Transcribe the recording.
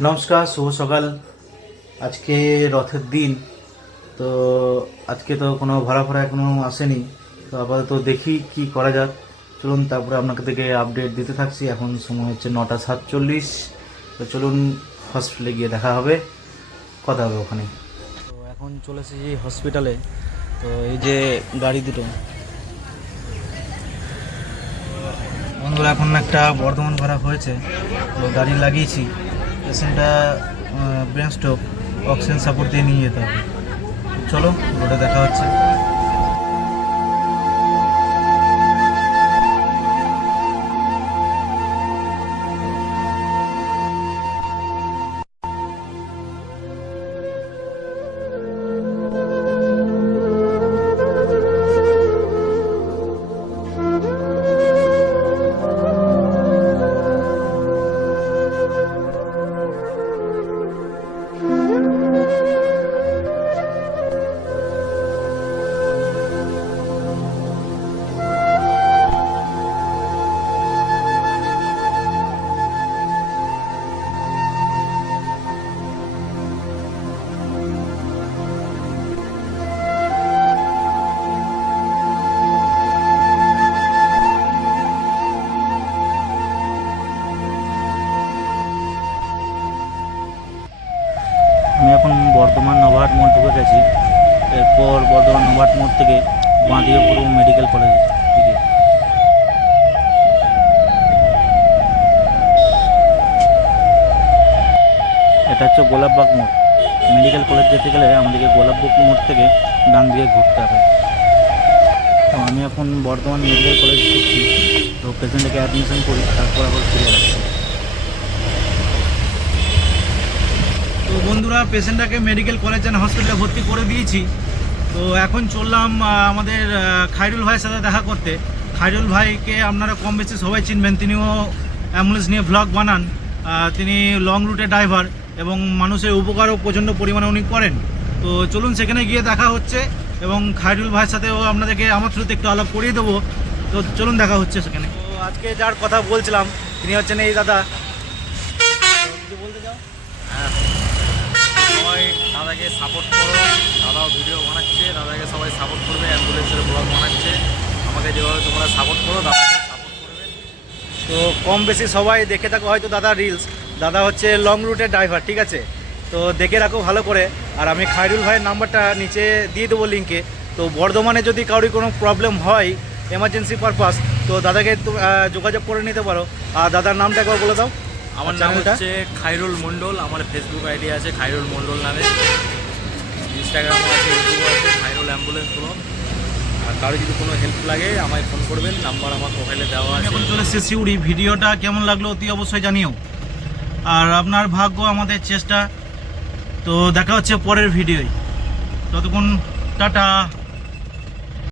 নমস্কার, শুভ সকাল। আজকে রথের দিন, তো আজকে তো কোনো ভাড়া এখনও আসেনি। তো আপাতত দেখি কি করা যাক। চলুন, তারপরে আপনাকে থেকে আপডেট দিতে থাকছি। এখন সময় হচ্ছে 9:47। তো চলুন, হসপিটালে গিয়ে দেখা হবে, কথা হবে ওখানে। তো এখন চলে এসেছি হসপিটালে। তো এই যে গাড়ি দুটো, বন্ধুরা এখন একটা বর্ধমান ভাড়া হয়েছে, তো গাড়ি লাগিয়েছি। পেশেন্টটা ব্রেন স্ট্রোক, অক্সিজেন সাপোর্ট দিয়ে নিয়ে যেতে হবে। চলো, রোডে দেখা হচ্ছে। আমি এখন বর্ধমান নবাহাট মোড় ঢুকে গেছি। এরপর বর্ধমান নবাহাট মোড় থেকে বাঁ দিকে পুরো মেডিকেল কলেজ দিকে। এটা হচ্ছে গোলাপবাগ মোড়। মেডিকেল কলেজ যেতে গেলে আমাদেরকে গোলাপবাগ মোড় থেকে ডান দিকে ঘুরতে হবে। তো আমি এখন বর্ধমান মেডিকেল কলেজ ঢুকছি। তো পেশেন্টকে অ্যাডমিশন করি, তারপর আবার ফিরে আসছি। তো বন্ধুরা, পেশেন্টটাকে মেডিকেল কলেজ অ্যান্ড হসপিটালে ভর্তি করে দিয়েছি। তো এখন চললাম আমাদের খায়রুল ভাইয়ের সাথে দেখা করতে। খায়রুল ভাইকে আপনারা কম বেশি সবাই চিনবেন, তিনিও অ্যাম্বুলেন্স নিয়ে ভ্লগ বানান। তিনি লং রুটে ড্রাইভার এবং মানুষের উপকারও প্রচণ্ড পরিমাণে উনি করেন। তো চলুন, সেখানে গিয়ে দেখা হচ্ছে এবং খায়রুল ভাইয়ের সাথেও আপনাদেরকে আমার থ্রুতে একটু আলাপ করিয়ে দেবো। তো চলুন, দেখা হচ্ছে সেখানে। তো আজকে যার কথা বলছিলাম তিনি হচ্ছেন এই দাদা। কিছু বলতে চাও? হ্যাঁ, সবাই দাদাকে সাপোর্ট করো। দাদাও ভিডিও বানাচ্ছে, দাদাকে সবাই সাপোর্ট করবে। অ্যাম্বুলেন্সের ব্লগ বানাচ্ছে, আমাকে যেভাবে তোমরা সাপোর্ট করো, দাদাকে সাপোর্ট করবে। তো কম বেশি সবাই দেখে থাকো হয়তো দাদা রিলস। দাদা হচ্ছে লং রুটের ড্রাইভার, ঠিক আছে? তো দেখে রাখো ভালো করে। আর আমি খায়রুল ভাইয়ের নাম্বারটা নিচে দিয়ে দেবো লিঙ্কে। তো বর্ধমানে যদি কারোর কোনো প্রবলেম হয়, এমার্জেন্সি পারপাস, তো দাদাকে যোগাযোগ করে নিতে পারো। আর দাদার নামটা একবার বলে দাও। আমার নাম হচ্ছে খায়রুল মণ্ডল। আমার ফেসবুক আইডি আছে খায়রুল মণ্ডল নামে, ইনস্টাগ্রামও আছে, ইউটিউবও আছে, খায়রুল অ্যাম্বুলেন্স ব্লগ। আর কারো যদি কোনো হেল্প লাগে আমায় ফোন করবেন, নাম্বার আমার প্রোফাইলে দেওয়া আছে। এখন চলে এসেছে সিউড়ি। ভিডিওটা কেমন লাগলো অতি অবশ্যই জানিও। আর আপনার ভাগ্য আমাদের চেষ্টা। তো দেখা হচ্ছে পরের ভিডিওয়। ততক্ষণ টাটা।